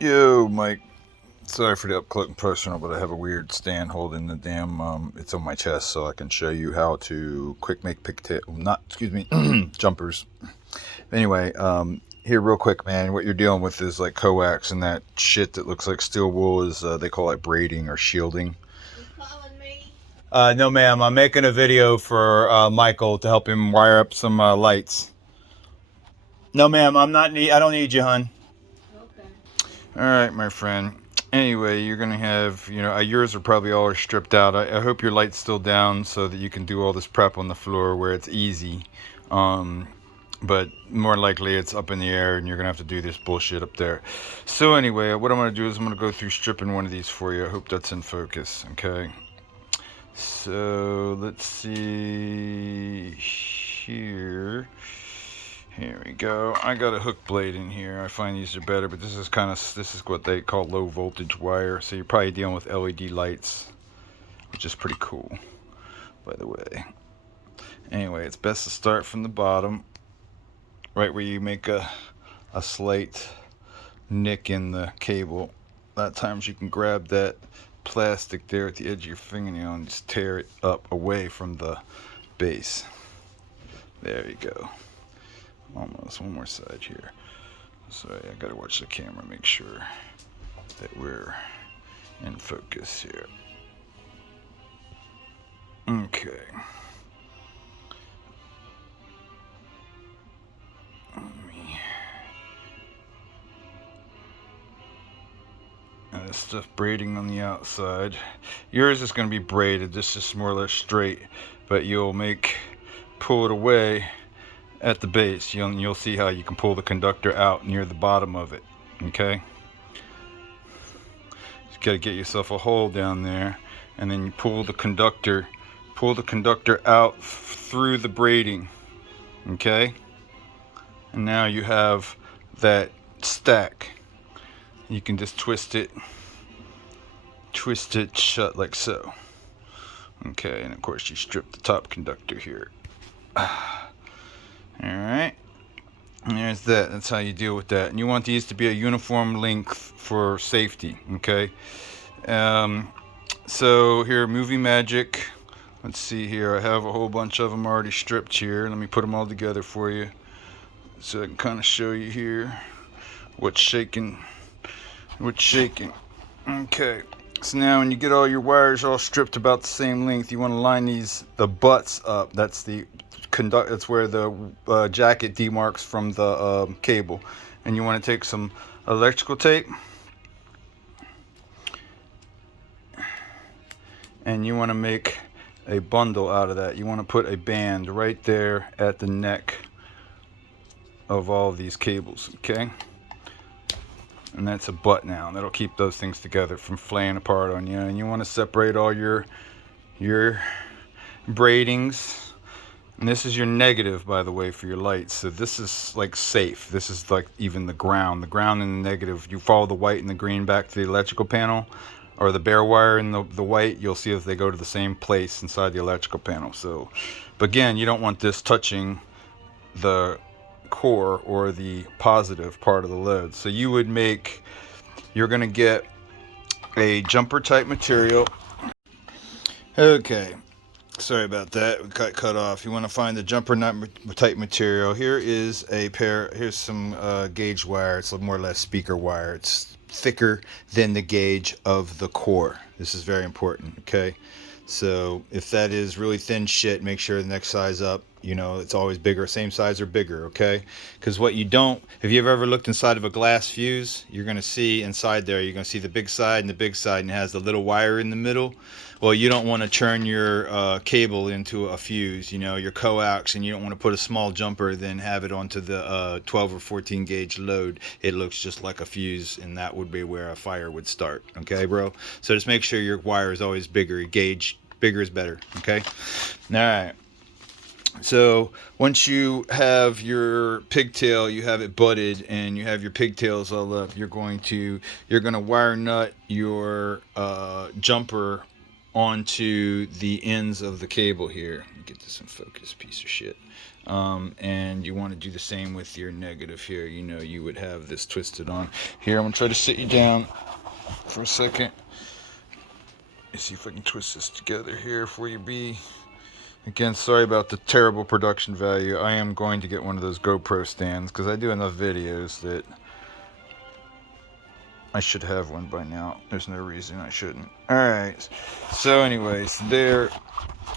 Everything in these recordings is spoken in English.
Yo, Mike. Sorry for the up close and personal, but I have a weird stand holding the damn. It's on my chest, so I can show you how to quick make pigtail. Not, excuse me, jumpers. Anyway, here real quick, man. What you're dealing with is like coax and that shit that looks like steel wool is they call it braiding or shielding. You calling me? No, ma'am. I'm making a video for Michael to help him wire up some lights. No, ma'am. I'm not. I don't need you, hun. Okay. All right, my friend. Anyway, you're gonna have, yours are probably all stripped out. I hope your light's still down so that you can do all this prep on the floor where it's easy. Um, but more likely it's up in the air and you're gonna have to do this bullshit up there. So anyway, what I'm gonna do is I'm gonna go through stripping one of these for you. I hope that's in focus. Okay. So let's see here. Here we go. I got a hook blade in here. I find these are better, but this is what they call low voltage wire. So you're probably dealing with LED lights, which is pretty cool, by the way. Anyway, it's best to start from the bottom, right where you make a slight nick in the cable. A lot of times you can grab that plastic there at the edge of your fingernail and just tear it up away from the base. There you go. Almost one more side here. Sorry, I gotta watch the camera, make sure that we're in focus here. Okay. And this stuff braiding on the outside. Yours is going to be braided. This is more or less straight, but pull it away at the base. You'll see how you can pull the conductor out near the bottom of it. Okay. Just got to get yourself a hole down there, and then you pull the conductor out through the braiding. Okay. And now you have that stack. You can just twist it shut like so. Okay, and of course you strip the top conductor here. Alright, and there's that. That's how you deal with that. And you want these to be a uniform length for safety. Okay, so here, Movie Magic. Let's see here, I have a whole bunch of them already stripped here. Let me put them all together for you so I can kind of show you here what's shaking. Okay, so now when you get all your wires all stripped about the same length, you want to line the butts up. That's where the jacket demarks from the cable, and you want to take some electrical tape, and you want to make a bundle out of that. You want to put a band right there at the neck of all of these cables. Okay. And that's a butt now. That'll keep those things together from flaying apart on you. And you want to separate all your braidings. And this is your negative, by the way, for your lights. So this is like safe. This is like even the ground. The ground and the negative. You follow the white and the green back to the electrical panel, or the bare wire and the white. You'll see if they go to the same place inside the electrical panel. So, but again, you don't want this touching the core or the positive part of the load. So you're going to get a jumper type material. Okay, sorry about that, we got cut off. You want to find the jumper nut type material. Here's some gauge wire. It's more or less speaker wire. It's thicker than the gauge of the core. This is very important. Okay, so if that is really thin shit, make sure the next size up, it's always bigger, same size or bigger. Okay, because if you've ever looked inside of a glass fuse, you're going to see inside there, you're going to see the big side and the big side, and it has the little wire in the middle. Well, you don't want to turn your cable into a fuse, your coax, and you don't want to put a small jumper then have it onto the 12 or 14 gauge load. It looks just like a fuse, and that would be where a fire would start. Okay, bro? So just make sure your wire is always bigger. Gauge bigger is better. Okay? All right. So once you have your pigtail, you have it butted, and you have your pigtails all up, you're going to wire nut your jumper onto the ends of the cable here. Let me get this in focus, piece of shit. And you want to do the same with your negative here. You know, you would have this twisted on. Here, I'm going to try to sit you down for a second. Let's see if I can twist this together here for you, B. Again, sorry about the terrible production value. I am going to get one of those GoPro stands because I do enough videos that I should have one by now. There's no reason I shouldn't. Alright, so anyways, there,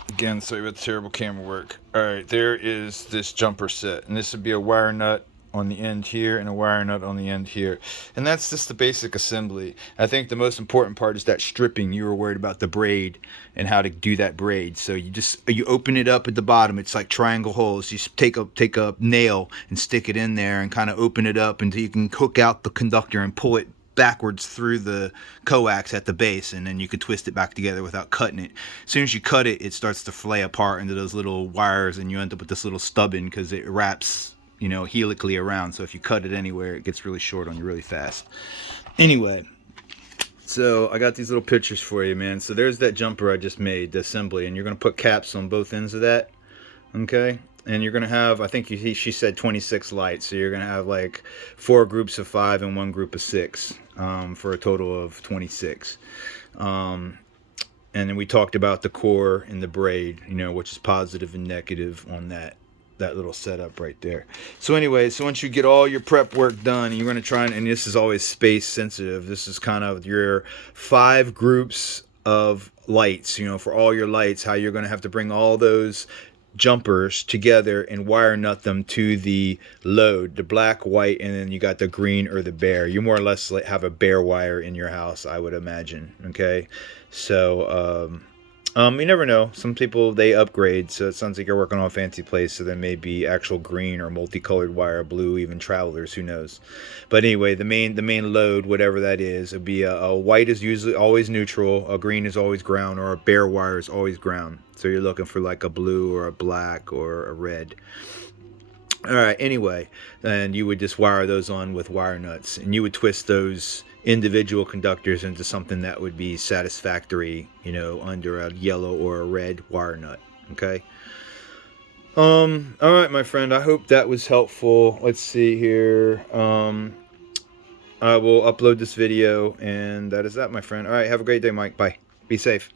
again, sorry about the terrible camera work. Alright, there is this jumper set, and this would be a wire nut on the end here and a wire nut on the end here. And that's just the basic assembly. I think the most important part is that stripping. You were worried about the braid and how to do that braid. So you open it up at the bottom. It's like triangle holes. You take a nail and stick it in there and kind of open it up until you can hook out the conductor and pull it backwards through the coax at the base, and then you could twist it back together without cutting it. As soon as you cut it, it starts to flay apart into those little wires, and you end up with this little stubbing because it wraps, you know, helically around. So if you cut it anywhere, it gets really short on you really fast. Anyway, so I got these little pictures for you, man. So there's that jumper I just made, the assembly, and you're gonna put caps on both ends of that, okay? And you're gonna have, I think she said 26 lights, so you're gonna have like 4 groups of 5 and 1 group of 6, for a total of 26. And then we talked about the core and the braid, you know, which is positive and negative on that little setup right there. So anyway, so once you get all your prep work done, you're going to try and this is always space sensitive. This is kind of your 5 groups of lights, you know, for all your lights, how you're going to have to bring all those jumpers together and wire nut them to the load, the black, white, and then you got the green or the bare. You more or less have a bare wire in your house, I would imagine. Okay, so you never know. Some people, they upgrade, so it sounds like you're working on a fancy place, so there may be actual green or multicolored wire, blue, even travelers, who knows. But anyway, the main load, whatever that is, would be a white is usually always neutral, a green is always ground, or a bare wire is always ground. So you're looking for like a blue or a black or a red. Alright, anyway, and you would just wire those on with wire nuts, and you would twist those individual conductors into something that would be satisfactory, you know, under a yellow or a red wire nut. Okay. All right, my friend, I hope that was helpful. Let's see here. I will upload this video, and that is that, my friend. All right, have a great day, Mike. Bye. Be safe.